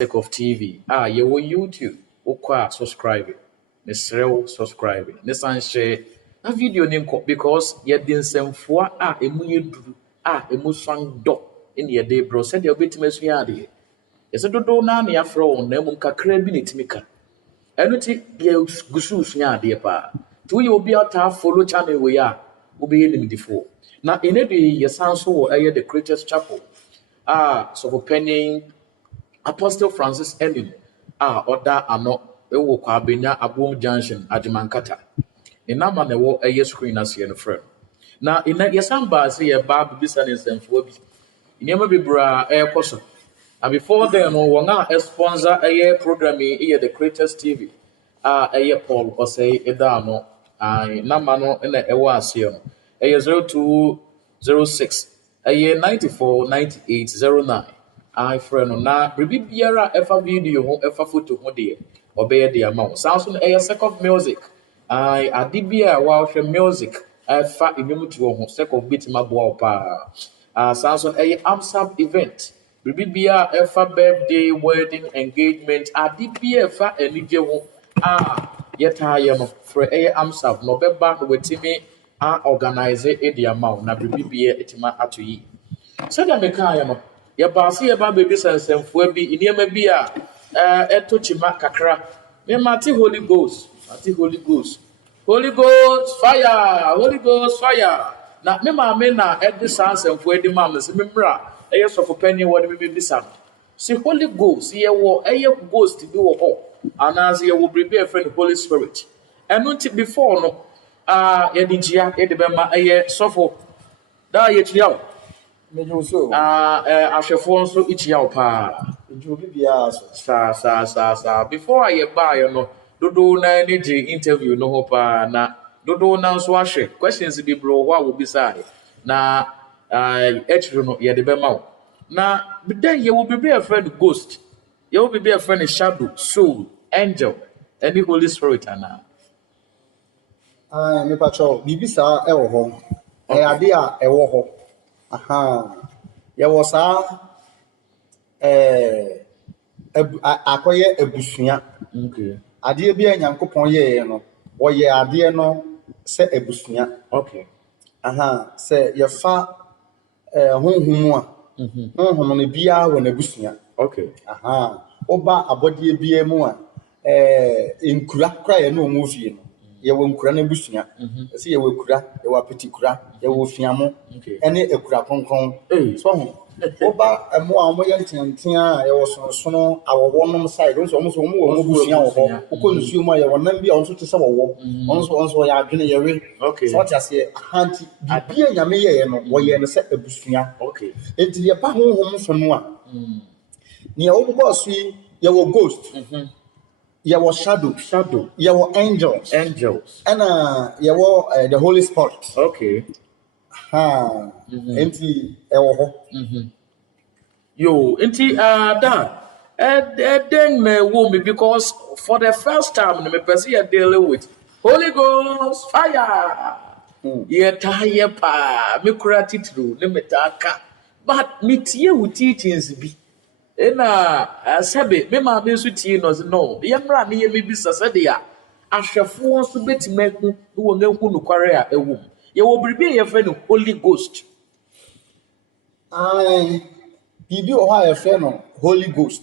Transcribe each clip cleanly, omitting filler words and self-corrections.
Sake of TV. You will YouTube. Okwa subscribe. Nesrel subscribe. Nesan share na video ni nko because ye din semfoa emu yeduru emu swan do in ye day bro said you betima sua ade. Ye se dodo na na yafra won na mu kakra bi netimika. Enu ti ye gusu sua ade pa. To ye obi ata follow channel we ya obi ye nimdifo. Na ene de ye san so wo the greatest chapel. So for penning Apostle Francis Ellen Oda ano ewo kwa benya Abom Junction Ajimankata. Inama na ewo screen as no friend. Na ina yesamba say ye ba bibisa ne nsɛmfo bi. Inema bibra koso. And before then no wonga sponsor programming the greatest TV. Paul Osei Edano number no na ewo ase no. 0206 949809. I friend na bibi biara efa video ho efa photo ho de obey the amount sounds no sec of music ade bia wa hwe music efa enum to ho sec of bit maboa pa sounds no AMSAP event bibi bia efa birthday wedding engagement ade bia efa enije ho yeta ye no for AMSAP no beba no wetimi organize the amount na bibi bia etima atoyi so da meka ye no ya baasi ya ba baby sansemfo bi iniema bi eto chima kakra me mate Holy Ghost fire na me ma me na edi sansemfo edi ma me se me mra sofo penny wodi me bisa si Holy Ghost ye wo ghost bi wo ho anaze ye wo bribe friend Holy Spirit eno ti before no ye di gia ye de be ma sofo da ye triao ahwefo nso ichia opa Njobi bia so sa before I buy no dodo na energy interview no ho pa na dodo na nso ahwe questions bi bro wa wo bisa na etru no ye de be ma na then ye will be a friend ghost ye will be a friend shadow soul angel any Holy Spirit ana me pacho bibisa e wo ho ade a e wo ho ye was akoye ebusua okay ade bia nyankopon ye no wo ye ade no se ebusua okay se ye fa honhum a honhum no bia wo na ebusua okay oba abode bia mu a nkura kra ye no mu fie no ye wo nkura na ebusua se ye wo kura ye wo apeti kura ye wo fiamo ene ekura kronkron so ho oba emo a mo ye ntenten a ye wo sono awowonom side so mo wo busua wo ho ukonsuo mu a ye wonam bia onso te se wo onso ya adwene ye we so tia se hanti bibia nyame ye no wo ye no se ebusua enti ye ba honhom so no a ni obo boss ye wo ghost ye wo shadow ye wo angels and ye wo the Holy Spirit enti e wo ho yo enti da then me wo me because for the first time me person you dealing with Holy Ghost fire ye tie pa me kura titru ne metaka but me tie wo teachings bi ena sabe me ma be so tie no ye mra ne ye me bisa sade ya ahwefo so betimaku wo ngahu no kware a ewum ye wo bribe ye fe no Holy Ghost bibi o ha ye fe no Holy Ghost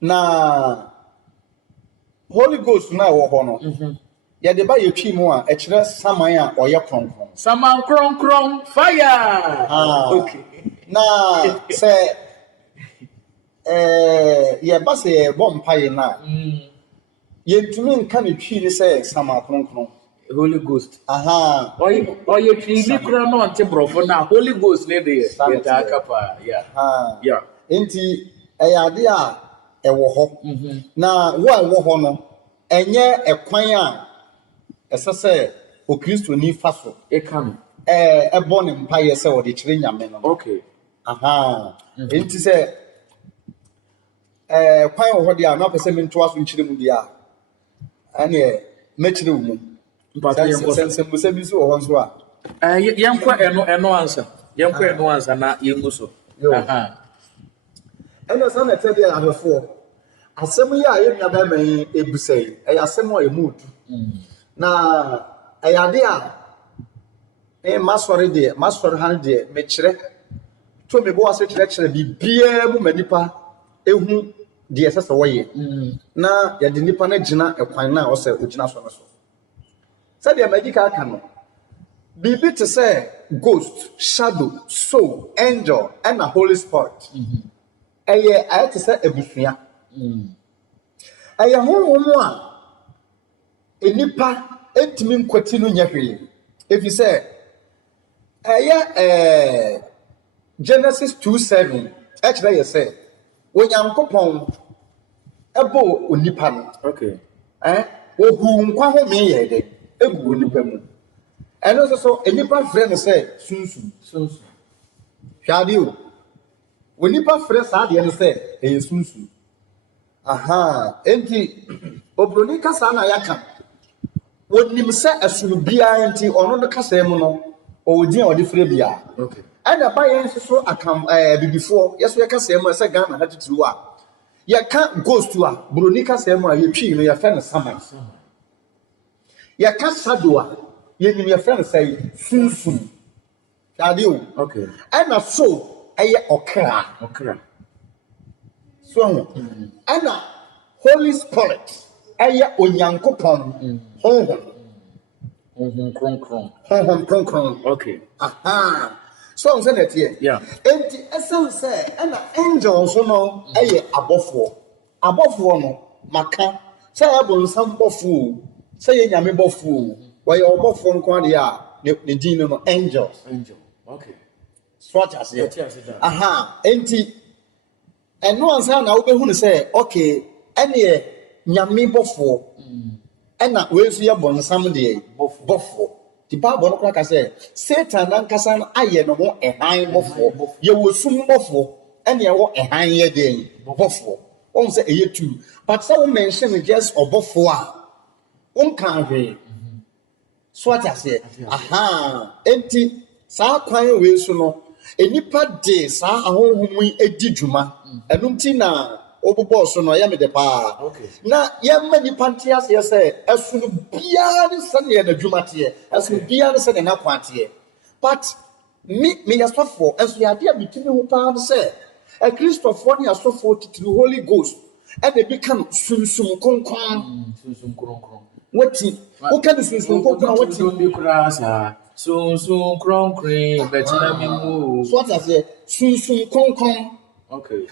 na Holy Ghost na wo ho no ye de ba ye twi mu a e kire saman a oye kronkron saman kronkron fire okay na se ye ba se bom paye na ye ntumi nka ne twi ni se saman kronkron Holy Ghost oye twi ni kura no ante brofo na Holy Ghost ne de ye ta kapa yeah enti ade a ewo ho na wo ewo ho no enye ekwan a esese o Kristo ni faso ekam ebo ne mpaye se wo de kire nyame no okay enti se kwan wo ho de a na pese me nto aso nkire mu dia ane mekire mu sense bi so wo nso a yenkwa eno answer na yengu so ɛna sɛ na ɛtɛ deɛ ahwɛfoɔ asɛm yi a yɛnua bɛma yi ebusa yi ɛyɛ asɛm a emu du na ɛyɛ ade a masɔre ha deɛ mekyerɛ to me bo ase kyerɛkyerɛ biribiara mu ma nipa ehu deɛ ɛsɛ sɛ wɔyɛ na yɛde nipa no gyina ɛkwan na ɔsɛ ogyina so no so sɛdeɛ magi ka aka no biribi te sɛ ghost shadow soul angel ɛna holy spirit ɛyɛ ayɛ te sɛ abusua ɛyɛ honhom a enipa ntumi nkwati no nyɛ hwee efi sɛ ɛyɛ Genesis 2:7 ɛkyerɛ yɛ sɛ Onyankopɔn ɛbɔ onipa no ohu nkwa home yɛ dɛ egu onipa mu ɛno nso so enipa frɛ no sɛ sunsun hwade o onipa frɛ saa deɛ no sɛ ɛyɛ sunsun enti obroni kasa na yɛaka wonim sɛ ɛsono biara nti ɔno no kasa mu no ɔwɔdin a ɔde frɛ biara ɛna ba yɛn nso so akam bibifoɔ yɛso yɛka sɛ mu sɛ Ghana ha titiriw a yɛka ghost a broni kasa mu a yɛtwi no yɛfrɛ no saman yɛka shadow a yɛnim yɛfrɛ no sɛ sunsun hwade o ɛna soul ɛyɛ ɔkra so ɛna holy spirit ɛyɛ onyankopɔn honhom kronkron so on say that here enti essence say and angel so no ɛyɛ abɔfoɔ no maka sɛ yɛbɔ nsam bɔfoɔ sɛ yɛ nyame bɔfoɔ wɔyɛ ɔbɔfoɔ nko ade a ne din no angel so what as enti ɛno ansa na wobɛhu no sɛ okay ɛne nyame bɔfoɔ ɛna we nso yɛ bɔ nsam deɛ bɔfoɔ the Bible no ka say Satan nankasa no ayɛ no ho ɛhan bɔfoɔ yɛwɔ sum bɔfoɔ ɛne ɛwɔ ɛhan yɛ den bɔfoɔ wɔn sɛ ɛyɛ two but sɛ wɔn mention just ɔbɔfoɔ a wɔn kan hwee so ati aseɛ enti saa kwan wei so no enipa de saa ahohom yi edi dwuma ɛnum ti na obobɔ so no yɛ me de paa na yɛma nipa nte aseɛ sɛ ɛsono biara ne sɛdeɛ n'adwuma teɛ ɛsono biara ne sɛdeɛ n'akwan teɛ but me yɛsɔfoɔ ɛnso yɛade a metumi ho paa no sɛ akristofoɔ ne asɔfoɔ titiri holy ghost ɛna bi ka no sunsum kronkron wɔti woka no sunsum kronkron wɔti sunsum kronkron bɛtena me mu so what I say sunsum kronkron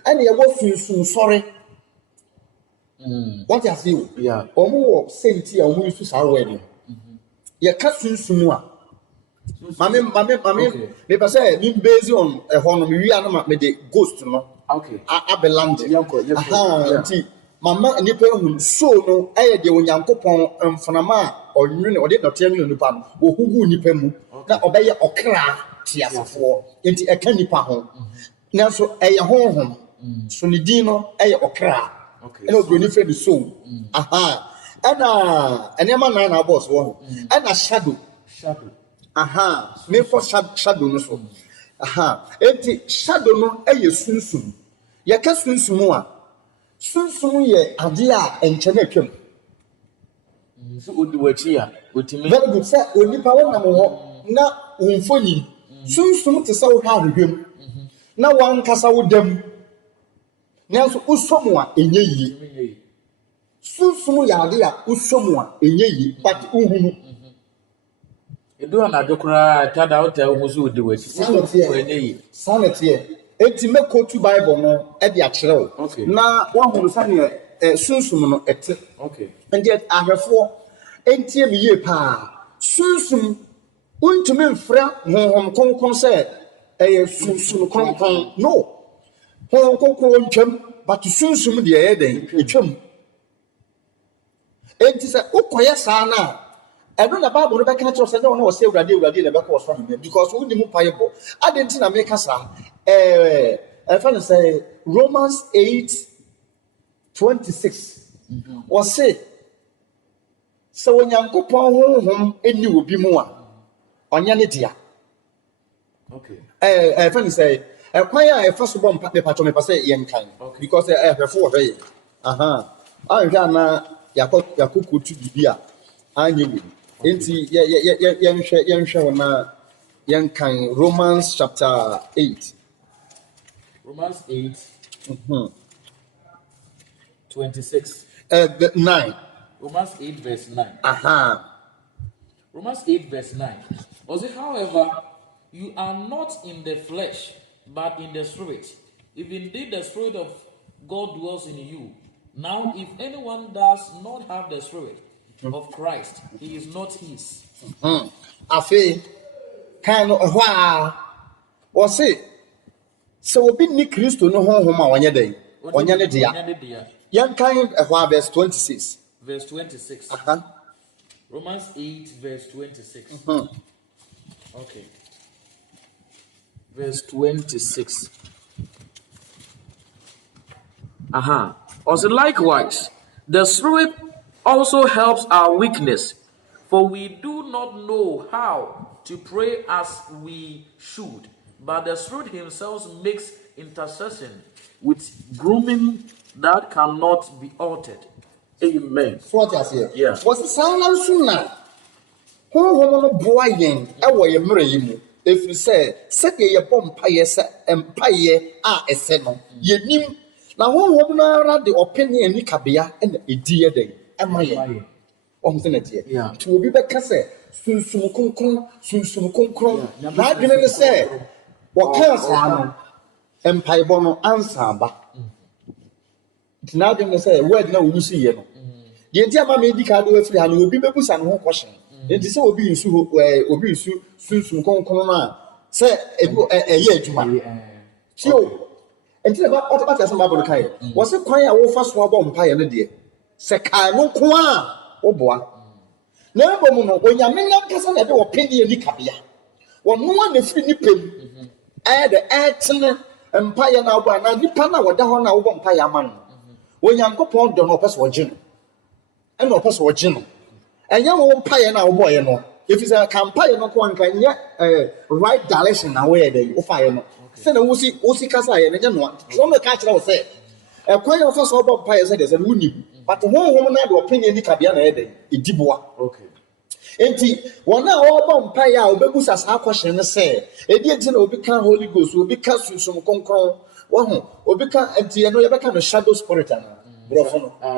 and you walk soon, sorry. What I see, or more Saint here, we used to our wedding. You can't soon. Mammy, never say, me based on a honor, we are not made a ghost, no. I belong to Mamma and Nipper, so no, I had your young coupon and Fanama, or you or did not tell me on the pan, or who Nipemu, now obey or cry, tears for, into a candy pan. Now so ɛyɛ honhom so ne din no ɛyɛ ɔkra ɛna obroni fɛ de soul ɛna ɛnɛma nan na boss wɔ ɛna shadow me for shadow no so enti shadow no ɛyɛ sunsun yɛka sunsun a sunsun yɛ ade a ɛnkyɛ na atwam so odi wachi a otimi very good sɛ onipa wonam hɔ na womfoni sunsun te sɛ wo ha ahwehwem na wan kasa wodam nanso usomu a enye yi sunsun ya ade a usomu a enye yi but uhunu edu na adokura tada hotel musu odi wachi usomu enye yi sanete enti mekotu bible no e de akyerew na wahunu sane sunsun no ete and yet ahwefo enti me ye pa sunsun untumi mfra honhom konkon se sunsun kronkron no honhom konkon ntwam but sunsun de yɛ den etwam enti sɛ ukoyɛ saa na ɛno na Bible no bɛka kyerɛ sɛ no wɔ sɛ awurade na bɛkɔ so ahwɛ because wo nim payebo adenti na meka saa ɛfa no sɛ Romans 8:26 wɔ sɛ Onyankopɔn honhom eni obi mu a ɔnyɛ ne dia ɛfa no sɛ A choir, a first one, Papa Patomi, say, young kind, because I have a 4 day. Aha. I'm Jana Yakuku to Bibia. I knew. Young Shawana, young kind, Romans chapter 8. Romans 8, 26. 9. Romans 8, verse 9. Aha. Romans 8, verse 9. Also, however, you are not in the flesh, but in the spirit. If indeed the spirit of God dwells in you. Now, if anyone does not have the spirit of Christ, he is not his. Afe, kind of wow. Was it? So we be Christo no home on your day. On your day. Young kind of verse 26. Verse 26. Romans 8, verse 26. Okay. Verse 26. Also, likewise, the Spirit also helps our weakness, for we do not know how to pray as we should, but the Spirit Himself makes intercession with groaning that cannot be altered. Amen. What I say? Yeah. Was the silence sooner? Who woman boying? I were a mirror. If you say, set ye a bomb pie, empire, a seven. Ye knew. Now, one woman are the opinion Nikabia and a dear day. Am I? Yeah. To be back, say, soon concron. Not going to say, what can't empire bono answer. Now, going to say, where no you see you. The entire mammy card will be babus and one question. It is so be soon concron. Say a year to my. So, until about as a marble kind. Was a choir over swab on pie and a dear. Sekai no kwa, oh boy. Never mono, when your men not person at your penny and Nicabia. One more the free nipping. Add the action empire now, but now you pan out down our vampire man. When young couple don't know pass what gin. And no pass what gin. And young won't pie now, boy, you know. If it's a campaign, no one can yet right direction away they will fire. Send a Usi Casa and a general. Some of the catcher will say. A choir of us about pies as a wound. But one woman had opinion in Cabiana, it dibois. Okay. And one now all Paya, Babus as our question say, a dear will become Holy Ghost, will become some concron, one will become empty and will become a shadow spirit. Shadow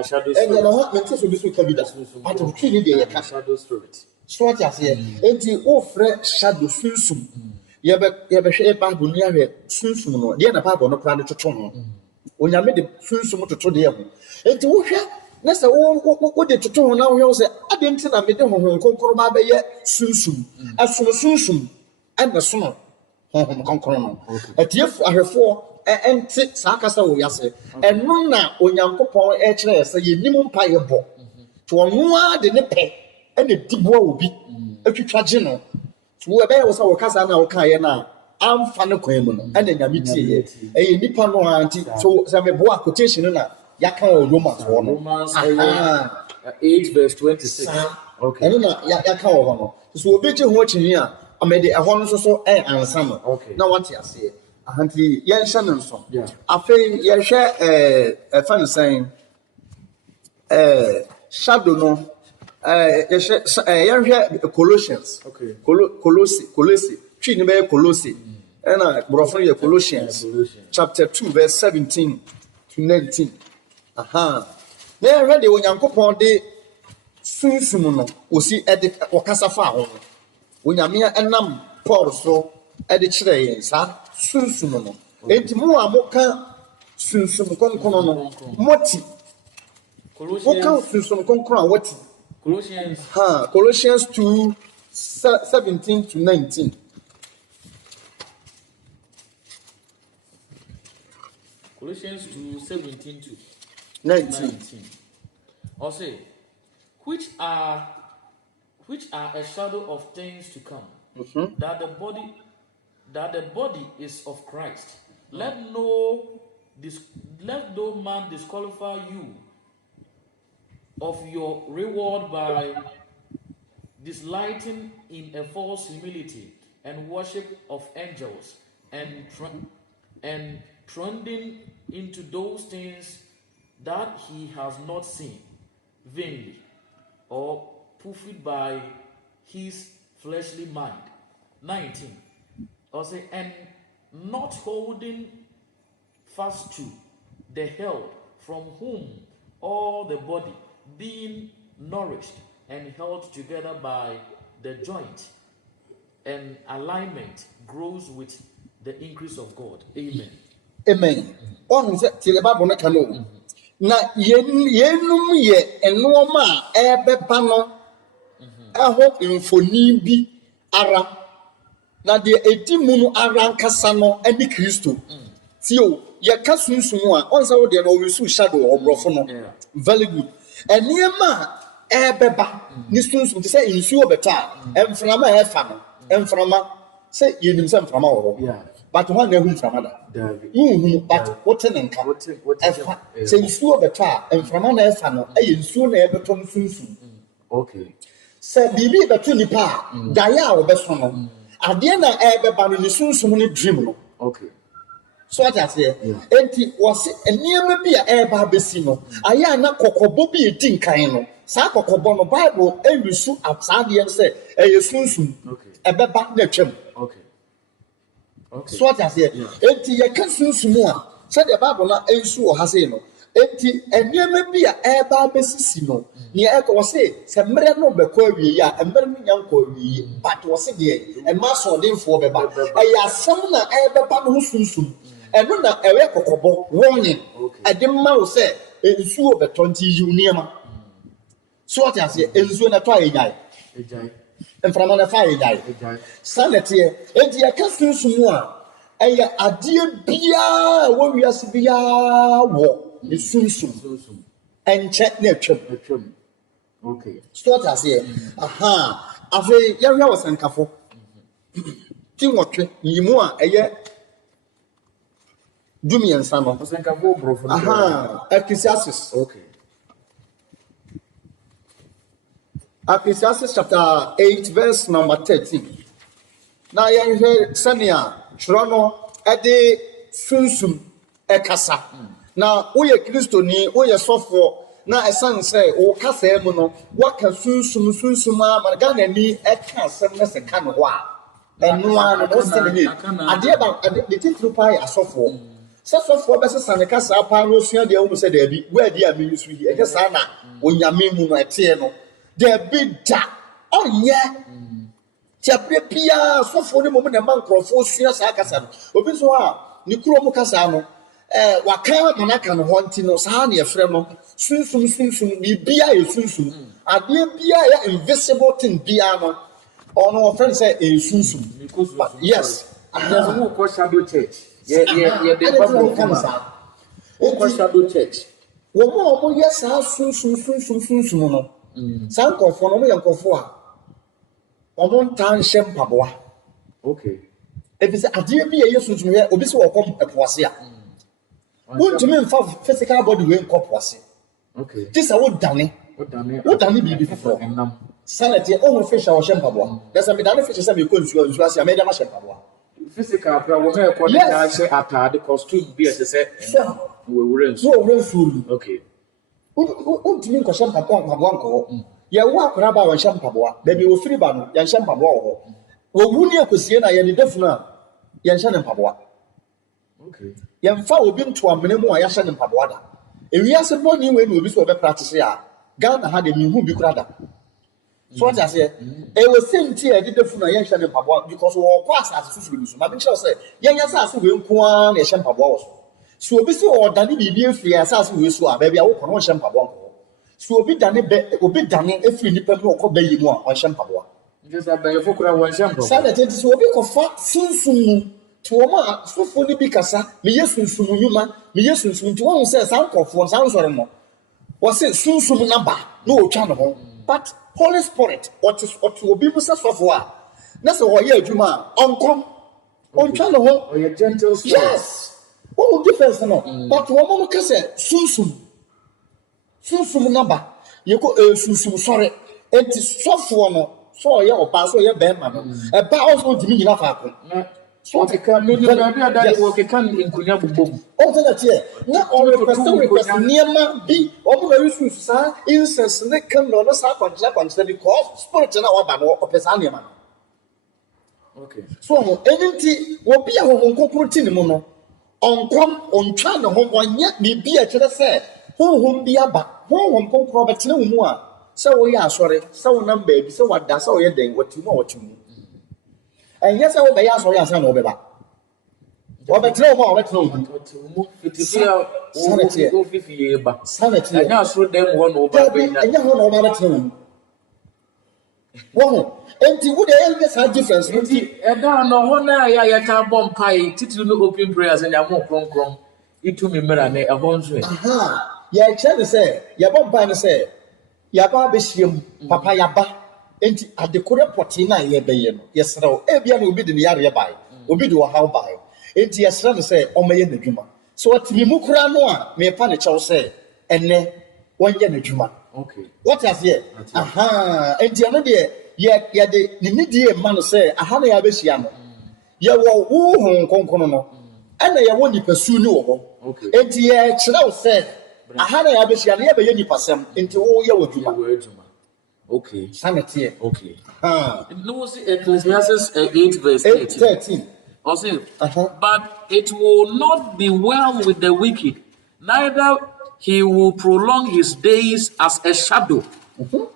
spirit. And then I want me to be so confident. But to kill the shadow spirit. So what I say, and the old fresh shadow sunsum. You have a share Bible near sunsum, the other Bible no planet to turn. When I made the sunsum to them. And to that's the what did to turn now. He was I didn't think I made them home conquer by yet sunsum. As soon as sunsum and the summer home conquer. At if I have 4 and 6 Sakasa, Yase, and no now when Yanko Paul H. say you nimum pie a bo to a more than a pay and a deep will be if you try general. To whoever was our cousin now, Kayana. I'm fan of Quemono, and then Yamiti, a Nippon auntie, so some boa quotation in a Yaka Romans 8, verse 26. Okay, and Yaka. So a bit of watching here, I made a honest so and summer. Okay, now what I say, a hunty Yan Shannon song. Yeah, I feel you share a fun saying, shadow no. Colossians. Okay. Colossi. Colossi. And Colossians. Chapter 2, verse 17 to 19. They are ready when you go de Sunsuno, we see at the Wakasafa. When you mere and nam Paul so at the trains, Sunsuno. And more Moka Sunsum Concono Moti. Colossians. Colossians 2, 17 to 19. Colossians 2, 17 to 19. Or say, which are a shadow of things to come, that the body is of Christ. Let no man disqualify you of your reward by dislighting in a false humility and worship of angels and and trending into those things that he has not seen vainly, or puffed by his fleshly mind. 19. Also, and not holding fast to the health, from whom all the body, being nourished and held together by the joint and alignment, grows with the increase of God. Amen. Amen. On the Bible na kano. Na yenum ye enoma ebeba no aho mfoni bi ara. Na de edimu no ara nkasa no eni Kristo. Tio ye ka sunsun a onsa wo de no we su shadow obrofo no. Very good. Eniema ebeba ni sunsun te say insuo beta emframa efa no. Emframa say yenim say emframa wo. But one never from other. But what an encounter? What say you better and from an effano, a soon ever turn soon. Okay. Say, Bibi, but to Nipa, Daya or Bessono. Adiana ever ban the soon so many dream. Okay. So what I say, and was a near me a air barbecino. I am not coco bobby a tinkaino. Sako Cobono Bible, and you soon outside and say, a soon. Okay. A back nature. Okay. Okay. So what I say, enti ye can soon more. Said the Bible na ensu o hase no. Enti enema bi a eba besisi no. Ni e ko say se mere no be ko awie ya, emere no nyan ko awie. But wo se de e ma so den fo be ba. E ya sam na eba ba no sunsun. Eno na ewe kokobo wonye. E de ma wo se ensu o be 20 uniema. So what I say, ensu na to ayai. Ejai. And from an affair, sanity, and the accustomed someone, and your idea bia, what we are bia war is soon, and check nature. Okay. Start as here. Aha, after Yara was and Kafo. Timothy, you more a year. Do me and Samo. Aha, Ecclesiastes. Okay. Ecclesiastes chapter 8, verse number 13. Now, you hear Sania, Chrono, Ede Sunsum, Ekasa. Now, we are Christoni, we are software. Now, a son say, O Casamono, what can Sunsuma, Margana, me, Eka, Semus, and Canoa. And no one was telling me. I did about the tin through pie as software. Such software, Bessus and the Casa, Parosia, the almost said, where dear ministry, and Casana, when Yamimu, a tiano. There be that. Oh, yeah. Tiapia, so for the moment, a man crofo, serious Akasan. Obiswa, Nicro Casano, Wakama Manakan, Hontino, Sahani, a fremo, soon, be a soon. I dear be invisible thing, piano. Or no offense, say a soon. Yes, I have no question church. Yeah, the problem comes out. Oh, question church. Well, yes, I'll soon. Some conform me and conform. On town shem paboa. Okay. If it's a dear be a yes, which may obviously will come a poisia. Won't you mean for physical body will copwasi? Okay. This I would done it. What done it be before? Sanity, oh, fish our shem paboa. There's a medal fish as you could I made a mashem paboa. Physical problem, yes, after the costume be as I said, we were so okay. Who mean ko sham pabo ko ye wa kora ba wa sham pabo baby wo firi ba no ya sham pabo ho wo wuni akosie na ye ne defuna ya sham pabo okay ye mfa obi nto amene mu a ya sham pabo da ewiase boni we no obi so be practice ya Ghana ha de mihu bi kura da so what I say e wo senti e de defuna ya sham pabo because wo kwa asase fufu bi so ma bi tell say ye nya asase we nko a na sham pabo so so obi se o dane bibi efiri asase we so a ba bia wo kono hyem pabo so obi dane efiri nipa bi okọ ba yi mu a hyem pabo just abeye fokura wo hyem pabo sa that so obi ko fa sunsun to wo ma sofo ni bi kasa me yesunsun nyuma me yesunsun to wo se san kofo san sore mo wo se sunsun na ba no o twa no ho but Holy Spirit what obi bu se sofo a na se wo ye adwuma onkom on twa no ho or your gentle spirit. Yes. What difference no? But woman can say sunsum number. You go sunsum sorry. It is soft one. So yeah, or pass or yeah, bema. A bow also to me enough happen. So Okay, can no maybe that okay can in kunya bubom. Also that here. Na request niema bi omo na yusu sa incense ne kan no sa kwantla because spirit na wa ba no opesa niema. Okay. So anything will be a home corporate in mono. On come on China home one yet be a to the say, whom be a back, home corporate no more. So we are sorry, so number, so what does all your day, what you know what you mean. And yes, I will be asked for your son over back. Well, but no more, let's know. It is here, sanity. And now, so them one over, and you know about it. Wow. And would the elders have difference? And now, no one I can't bomb pie, title no open prayers and I'm more crom. It to me, Merane, a bones way. Aha. Ya tell say, ya bomb pine say, ya barbishim, papa yaba, and at the correct potina ye bayon. Yes, no, Ebian will be the area by, will be do a how by. And yes, say, O may in the Juma. So at Mimukra noa, may punish say, and ne 1 year in Juma. Okay. What has ye? Aha. And the other day, yet the immediate man say, a honey abesiano. Ya wo home concono, and I won't pursue no. Okay. And ye shall say, a honey abesian never any person into all your Juma. Okay. Sanity. Okay. No, Ecclesiastes 8 verse 13. Also, but it will not be well with the wicked, neither he will prolong his days as a shadow,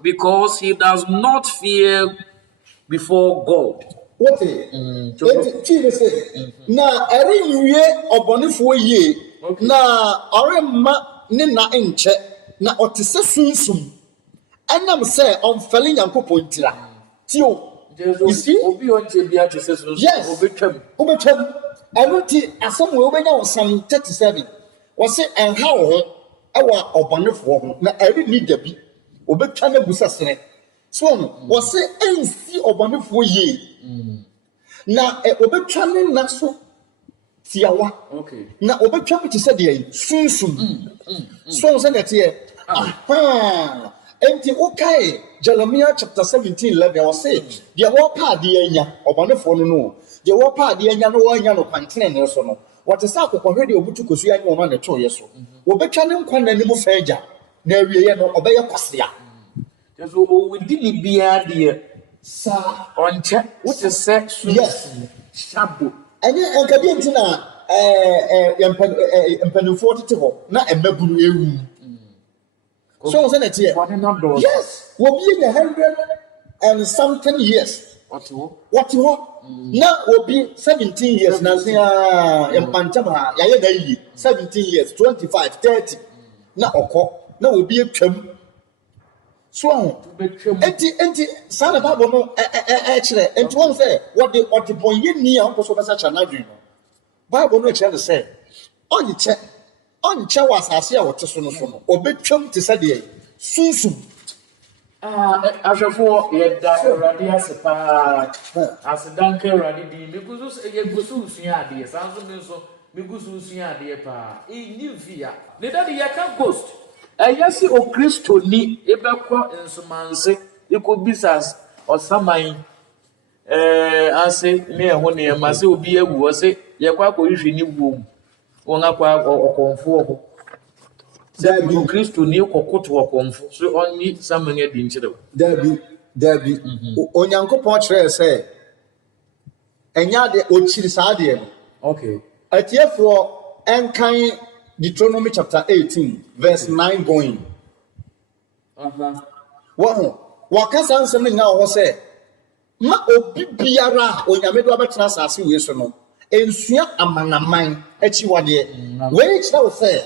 because he does not fear before God. What Jesus said, now, every year of Bonifu ye, now, Arema Nina Inche, now, Otisa Sunsum, and I'm say on Felling and Popointira. Tio, you see, yes, Obichem, I will tell as some women on some 37. Was it and how our Obanifu, now every need to be Obicana Busasne. So, was it and see Obanifu ye? Now, a Obichan Naso Tiawa. Okay. Now, Obichan to say, soon. So, Senator, aha. Enti okay, Jeremiah chapter 17, 11, was say, the war part the enya, or Banafon no, the war part the enya no one no pantine or so. What is up already over to Kosia no man at all, yes. Obechanem quan animal faja, Nary no obey a passia. So we didn't be a dear, sir, on check, what is said, yes, shabu. And then Cabientina, Empenu 42, not a mebu. So, Senator, yes, we'll be in 100 and something years. What you want? Now will be 17 years. Now, in Pantama, 17 years, 25, 30. Now, now will be a term. So, anti, son of Abono, actually, and to one say, what the boy in me, also such an agreement. Bible no child say, on the check. On Chawas, I see what to soon, or bit chum to say, Susu. As a for yet that radias as a dunker radi, because a gusus yadi, sounds so, Migusus yadi pa, a new via. Neither the Yaka ghost. A yasi or Christo ni, Ebaqua and Sumanse, it could be as or some mine. I say, near one near Masu be a was it, Yaquaco is in new womb. Onakwa okonfo Dabi Kristo ni kokoto okonfo so only some near dinchiro Dabi Onyankopon kire say enya de ochiri saade no okay atiefo enkan Deuteronomy chapter 18 verse 9 going wakasa nsem nya ho say ma obi biara onyame do abetena asase we so no ensua amanaman achi wade we chira say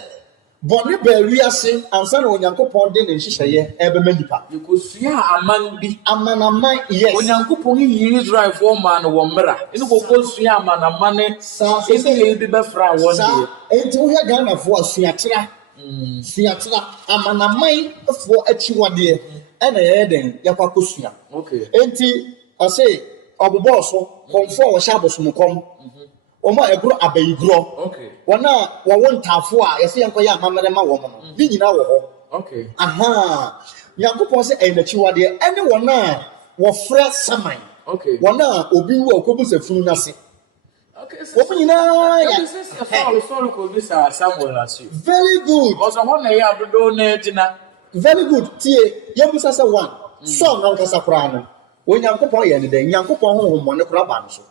boni ba wiase ansa na onyankopon de ne nhihye ebe manipa yekosua aman bi amanaman yes onyankopon yi Israel for man wo mra ene kokosua amanaman sa ese bi be fra won de enti wo ya Ghana fo asuatira siatira amanaman fo achi wade ena ye den yakwa kosua okay enti I say obobo so konfo wo sha bosom kom Oma egro abayigro. Okay. Wana wawon tafo a yesi yanko ya amamere ma wo mo. Bi nyina wo ho. Okay. Aha. Yakopon se enachi wade ene wona wo frɛ saman. Okay. Wana obi wu okobu se funu nase. Okay, Open na ya. this is a sorry could be Samuel as you. Very good. Also, one day I have to donate. Very good. Tie, yemusa se one. So na nkasa kra no. Onyankopon ye ne den. Nyankopon honhom mo ne kra ba no so.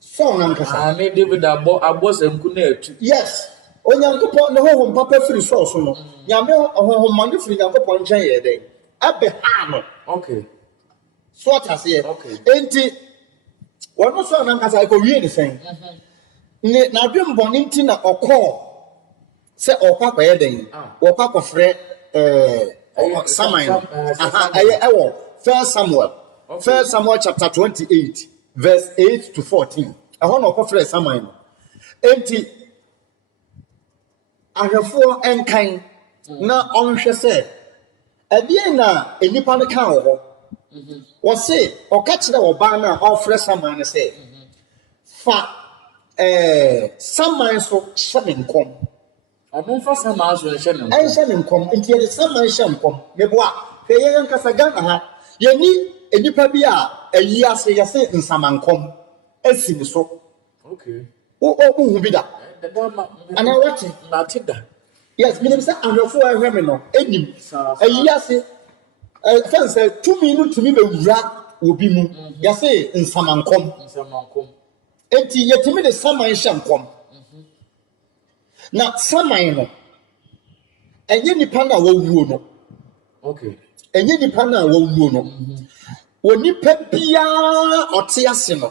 So na nkasa. Ah, me David abosem na etu. Yes. Onyankopon ne honhom papa firi so so no. Nyame honhom mo ne firi Nyankopon nchen ye den. Abe ha no. Okay. So atase. Okay. Enti wono so na nkasa ko wie ne sen. Ne na dwem boni nti na okọ se okwa ye den. Okwa kofre Samuel. Ewo First Samuel. First Samuel chapter 28 verse 8 to 14. Ehon okofre Samuel. Enti ahwefo enkan na onhwe se ebie na enipa ne kan ho. Wo se okachire oba na ofre Samuel ne se fa Samuel so shemenkom. Ọdún fasa máa sọ ẹ̀ṣẹ̀ nìkan. Ẹ̀ṣẹ̀ nìkan nti yẹ de Samuel ẹ̀ṣẹ̀ nìkan mẹ́bọ̀ a fẹ́ yẹn nkasa Ghana ha yẹ ní enipa bi a ẹ̀yí ase yẹ sẹ́ nsamankom esi ni so. Okay. O hu bi da. Ana wati. Nati da. Yes, mi ni sẹ́ ahwẹ́fọ́ ẹ̀hwẹ́ mi no enyim ẹ̀yí ase fẹ́n sẹ́ tumi no tumi bẹ wura obi mu yẹ sẹ́ nsamankom. Nsamankom. Eti yẹ tumi de Samuel ẹ̀ṣẹ̀ nkom. Na Samuel no enye nipa na wawuo no. Okay. Enye nipa na wawuo no. Woni pa bia ote ase no.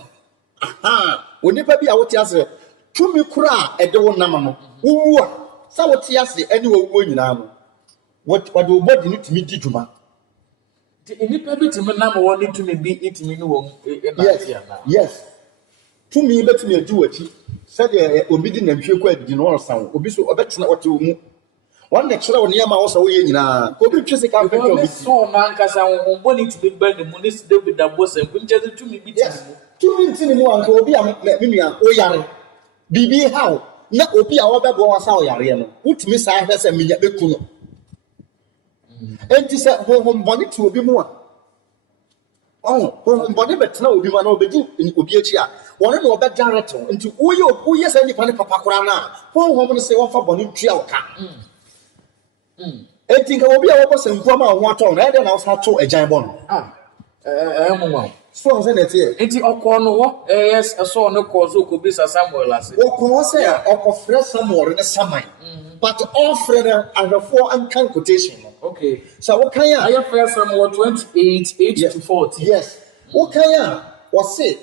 Aha, woni pa bia wote ase tumi kura ede wo nam no. Wuwu a sa wote ase ene wawuo nyina no. What do body ni tumi di dwuma. Nipa bi tumi nam wo ni tumi bi itimi no wo na. Yes. Tumi betumi adi wachi. Said obi di nantwie kwa di no orsan obi so obetena ote mu wan na kire woni ama wo so wo ye nyina ko bi twese ka pete obi so na nkasa wo boni ti ba ne mu ni David abosem kunje tumi bi ti mu tumi ntini mu anka obi a menua o yare bibi how na obi a wo bebo wasa o yare no utimi sa hwese menya beku no enti se honhom boni ti obi mu a honhom boni betena obi ma na obedi obi achi a wọ́n ní ọbẹ̀ direct nti wọ́yẹ sẹ́ nípa ní papa kura náà wọ́n ní sẹ́ wọ́n fa bọ̀ ní ntúyà ọ̀ka. Eti nka obi a wọ́n bọ̀ sẹ́ nkúwa máa wọ́n atọ́ ọ̀nà ẹ̀dẹ̀ náà wọ́n atọ́ ẹ̀jẹ̀ bọ̀ nù. Mu wa. So ọ̀sẹ̀ nà ẹ̀tí yẹ. Eti ọkọ no wọ́ ẹ̀sọ́ ọ̀nà kọ́ ọ̀sọ́ kò bí sa Samuel ase. Ọkọ̀ sẹ́ ọkọ̀ fẹ́ Samuel ní Samuel but ọ̀fẹ́ ní ahwẹ́fọ́ nkan quotation. Okay. So wọ́n kàn yà. Ayé First Samuel 28:8 to 40. Yes. Wọ́n kàn yà wọ́n sẹ́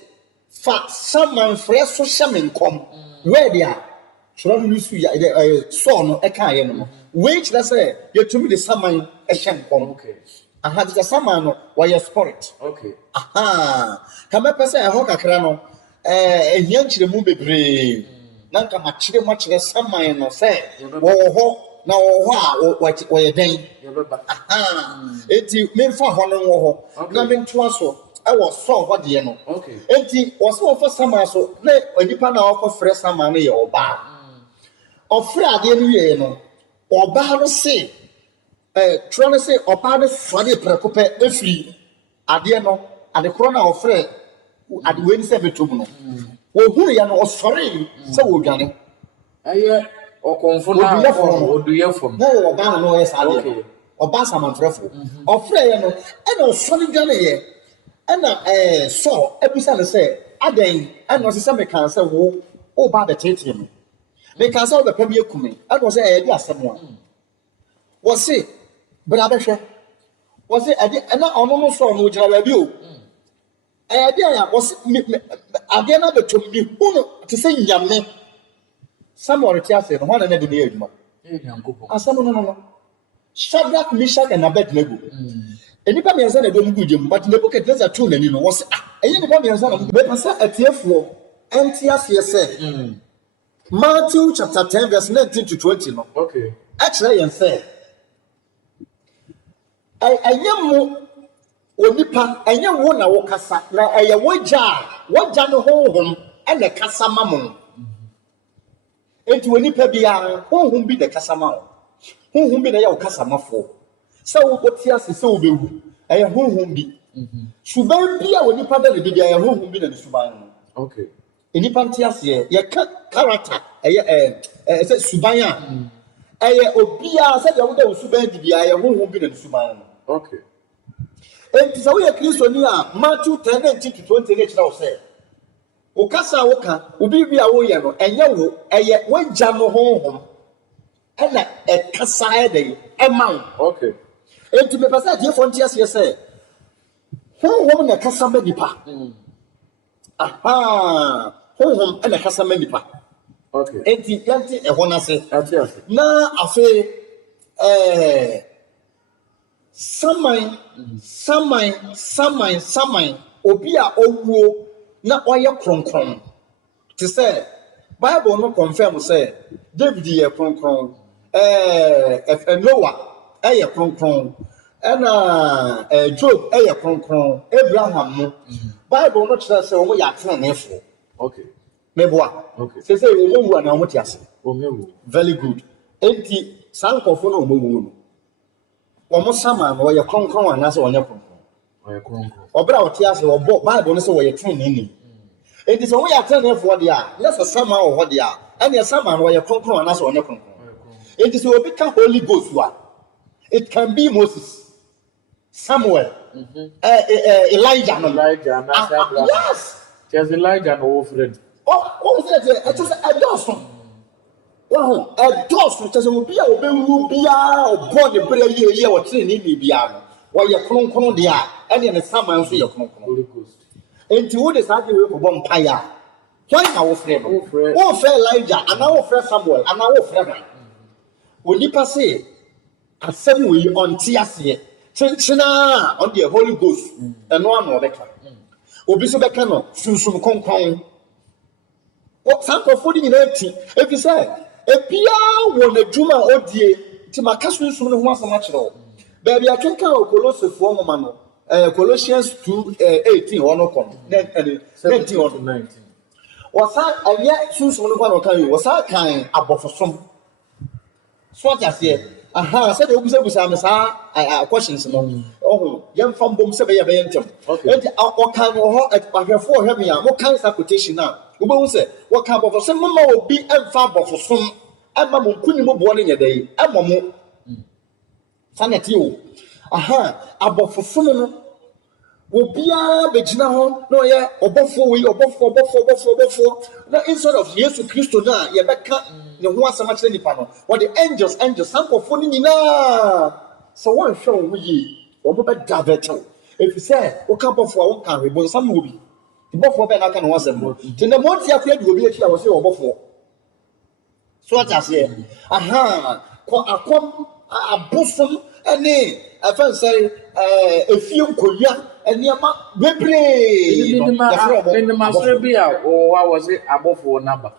fa Samuel fẹ́ so shemenkom where dia sura no su ya so no e kan ye no which that say you to me the Samuel e shenkom. Okay. Aha the Samuel no wa your spirit. Okay. Aha kama pese e ho kakra no ehia nkyire mu bebre na nka ma kire Samuel no say wo ho na wo ho a wo ye den aha eti me fa ho no wo ho na me ntoa so I was so what the no. Okay. Enti was so for Samuel so na onipa na okọ frɛ Samuel no ye oba. Ofre ade no ye no. Oba no se tro no se oba no fode prekope efiri ade no ade kro na ofre ade we ni se betom no. Wo huru ya no osore se wo dwane. Aye okonfo na oduye fom. Na oba no ye sa ade. Okay. Oba Samuel frɛfo. Ofre ye no e na osore dwane ye. Ena so ebisa ne say aden eno se me kan say wo ba the tete me kan say wo be pa bi ekumi eno say e di asem a wo se bra be hwe wo se ade na ono no so no jira ba bi o di aya wo se ade na betom bi hunu te say nyame Samuel ti ase no na de dey adwuma asem no Shadrach, Meshach and Abednego. Enipa me na do mu gudjem but Nebuchadnezzar too nani no was enipa me na me pasa atiefo entiase say Matthew chapter 10 verse 19 to 20 no. Okay. Actually yen say ayemu onipa wo na wo kasa na eye woja no honhom ene kasa mamon. Enti onipa bia honhom bi de kasa mamon. Honhom bi na ya wo kasa mafo. So what here is so be I am home be. Suban be a when you pardon the baby, I am home be the suban. Okay. enipa nte ase ye character say suban obia say the woda suban di bia ye honhom bi na suban no. Okay. Enti say we Kristo ni a Matthew 10:19-20 na kira say okasa woka obi bi a wo ye no enye wo wagya no honhom ena ekasa ede ema. Okay. Enti me pasa die fo nte ase say honhom na kasa ma nipa. Honhom ena kasa ma nipa. Okay. Enti yanti ehon ase. Ati. Na afi saman obi a owuo na oye kronkron. Ti say Bible no confirm say David ye kronkron. Noah ye kronkron. Ena Job ye kronkron. Abraham no. Bible no tell say omo ya tenefo. Okay. Meboa. Okay. Say omo wu na omo ti ase. Omo. Very good. Enti sankofo no omo wu no. Omo sama no ye kronkron ana say onye kronkron. Oye kronkron. Obra oti ase obo Bible no say oye teneni. Enti so we ya tenefo de a, na say sama wo ho de a, ene sama no ye kronkron ana say onye kronkron. Enti so obi ka Holy Ghost wa. It can be Moses, Samuel, Elijah. Yes. There's Elijah no friend. What was that? It was a dozen. Wow, a dozen. It will be a body prayer year or training in Biano. While you're clone there, and in the summer, and see your clone. And to what is arguing for vampire? Why our friend? Oh, fair Elijah, and our friend Samuel, and our friend. When you pass it, assembly on Tiasia, Chinchina on the Holy Ghost, and one more better. Obisobekano, Susum Concon. What some of food in empty? If you say, a Pia won a Juma or dear, Timakasu soon once a natural. Baby, I can count Colossians 4 Mano, Colossians 2:18 or no con, 17 or 19. Was I, and yet Susan one tell you, was I kind above for some. So I said, said the Obusa questions. Oh, young from Boom Sabay Bentham. And what kind of for heavy, what kinds of quotation now? Ubu say, what kind of some mamma will be and far for some, and Mamma couldn't move one in a day, and Mamma Sanity. Above for some will be a Begina, no, yeah, or before. Now, instead of yes to Christo now, you're back. No one so much any panel. What the angels, some for phoning ina. So one show we or about Gaveto. If you say, what come for one country, but some movie. The buffer Ben I can was them. Then the month you played will be a was here before. So what I say, a bosom, and nay, I fancy say a few Korea and near my in the Master or what was it above for number?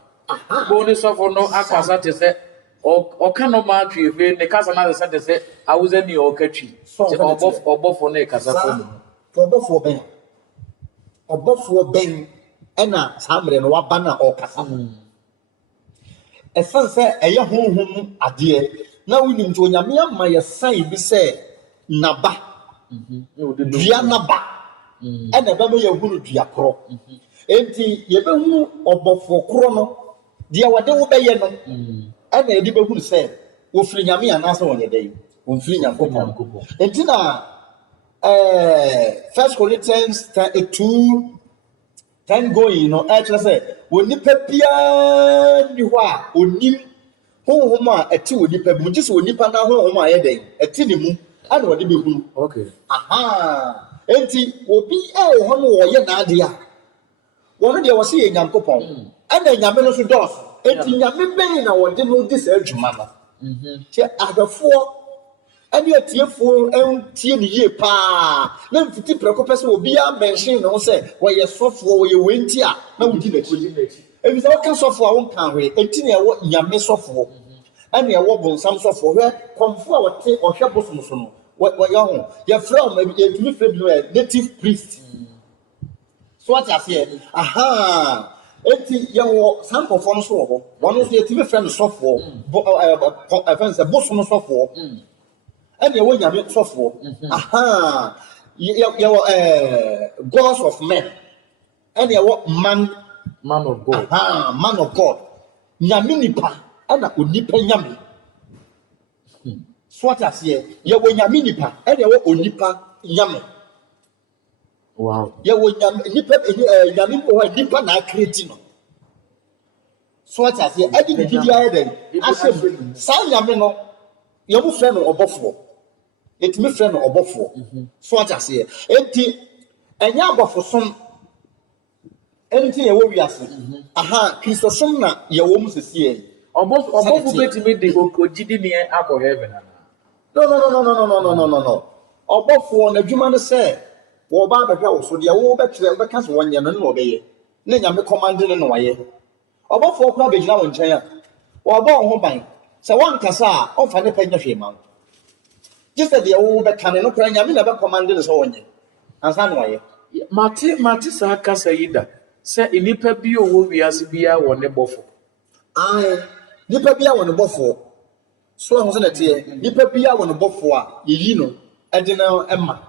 Bonus of no Akasa to say, or cannot mark you if the Casana said to say, I was any or catchy. So above for Nakasa. Above for Ben, Anna, Samre, and Wabana or Casa. A son said, a young home, a dear. Now we need to Yamia, my sign be said, Naba, Dianaba, and a baby of Diacro. Enti yebehu obofo kro no de wade wo beye no ana edi behu se wo firi nyame anase won yedai wo firi nyankopon enti na 1 Corinthians 2:10 going no actually say woni papia ni ho a onim honhom a eti woni pa mu gise woni pa na honhom a yedai eti ni mu ana wade behu okay enti obi ho no wo ye na ade a one day was seeing Yankopon, and then Yamino does. And in Yamim, I want to know this Edgemana. At the 4 and yet, tearful and tear ye pa. Then 50 Procopus will be a mention or say, why you're soft for your winter. No, we didn't. If it's all kinds of our own country, and Tina what Yamis software, and your wobble some software, come forward or Shabos. What young, you're from a native priest. So what I say, eti yawo sample for so one of the team friend software offense a boss no software and you nyame software yawo gods of men and yawo man Man of God. Man of God. Nyame nipa ana onipa nyame. So what I say, ye wo nyame nipa, and ye wo onipa nyame. Wow. Ye wo nyame nipa nyame wo nipa na create no. So what I say, e di bibia den. Asem sa nyame no, ye wo friend no obofo. It me friend no obofo. So what I say, enti enya obofo som enti ye wo wiase. Kristo som na ye wo mu sesiye. Obofu betimi de ogidi ne akọ heaven ana. No. Obofo na adwuma no say wo ba behwe wo so de wo betre be ka so wonye no no obeye. Na nyame command no no waye. Obofo kura begina wo nchen a. Wo ba wo ho ban. Se wan kasa a ofa ne panya hwe ma. Just de wo be ka no kura nyame na be command no so wonye. Ansa no waye. Mate sa kasa yida. Se inipa bi owo wiase bia wo ne bofo. Nipa bia wo ne bofo. So ho se na tie. Nipa bia wo ne bofo a yeyi no ede na emma.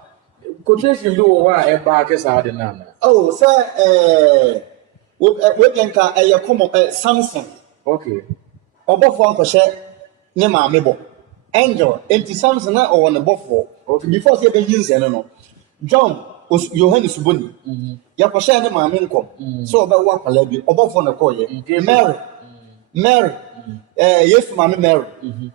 Quotation bi wo wa e ba ke sa de na na. Oh, say we denka komo Samson. Okay. Obofo ankohye ne maame bo. Angel enti Samson na o ne bofo. Okay. Before say be yinse no. John Yohanes Boni. Ya kwahye ne maame nkom. So oba wa kwala bi obofo na koye. Mary. Yes maame Mary.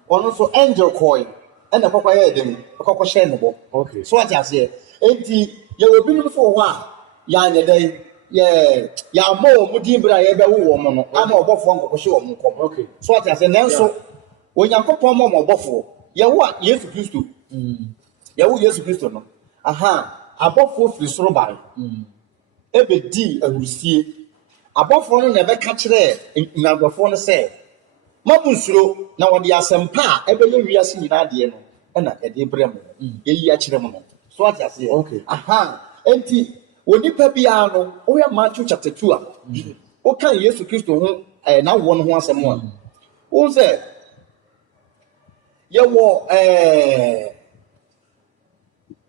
Ono so angel koye. And the papa dem kwahye ne bo. Okay. So what I say enti ye will be for wa ya nye dey ya mo mudi bra ye be wo mo no ana obofo nkokoshe wo mo kom. Okay. So what I say nenso onyankopon mo obofo ye wo Yesu Kristo ye wo Yesu Kristo no abofo firi soro bai ebe di ahurusie abofo no na be ka kire ngagofo no say mabunsuro na wode asempa ebe ye wiase nyina de no na ede brem ye yi a kire mo no. So what I say? Okay. Enti onipa bia no oya Matthew chapter 2 a o kan Yesu Kristo ho na wo no ho asem a o say ye wo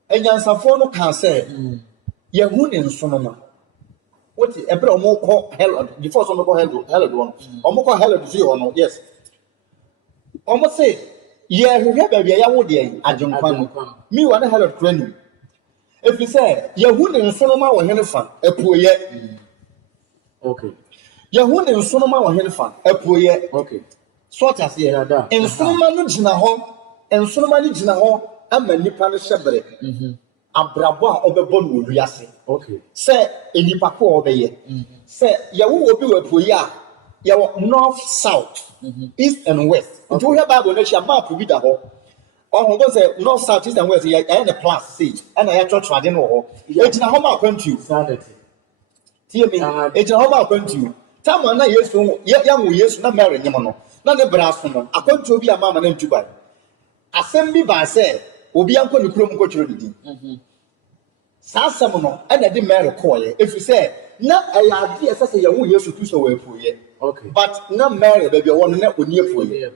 enyansafo no kan say ye hu ne nso no ma what ebre o mo ko Herod before so mo ko Herod one o mo ko Herod fi ho no. Yes o mo say ye hwehwe ba bia ya wo de ajonkwa no mi wa na Herod kranu if you say yehu ne nsonoma wo henefa epuoye. Okay. Yehu ne nsonoma wo henefa epuoye. Okay. So what I say nsonoma no gina ho ama nipa no hyebere abrabo a obebo no wiase. Okay. Say enipa ko obeye say yehu obi wo epuoye a yewo north south east and west. Do you hear Bible na map bi da ho. Oh, go say north south east and west ya na plus see and ya church ade no ho ejina ho ma kwantu sanity tie me ejina ho ma kwantu tamu na Yesu ya wo Yesu na Mary nyemo no na ne braso no akwantu obi ama na ntu ba asem bi ba say obi anko ne kurom ko chiro didi sa asem no na de Mary koye if you say na ayade esese ya wo Yesu Kristo wa efuye. Okay. But na Mary baby won na oni efuye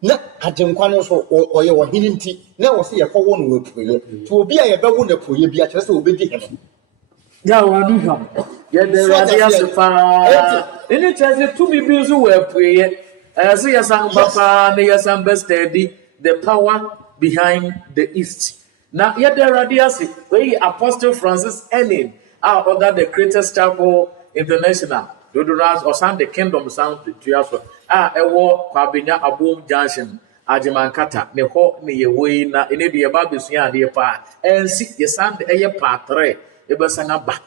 na ajenkwa no so oye wo hini nti na wo se ye ko won wo puye to obi a ye be wo na puye bia kire se obedi he ya wa du ha ye de radia sepa ini chese to be bi so wo puye so ye san papa na ye san steady the power behind the east na ye de radia se we Apostle Francis Enin order the Greatest Chapel International Dodoras or San the Kingdom Sound to us ewo kwabenya abom junction Ajimankata ne ho ne ye wei na ene de ba besua ade pa ensi ye san de eye pa 3 e besanga ba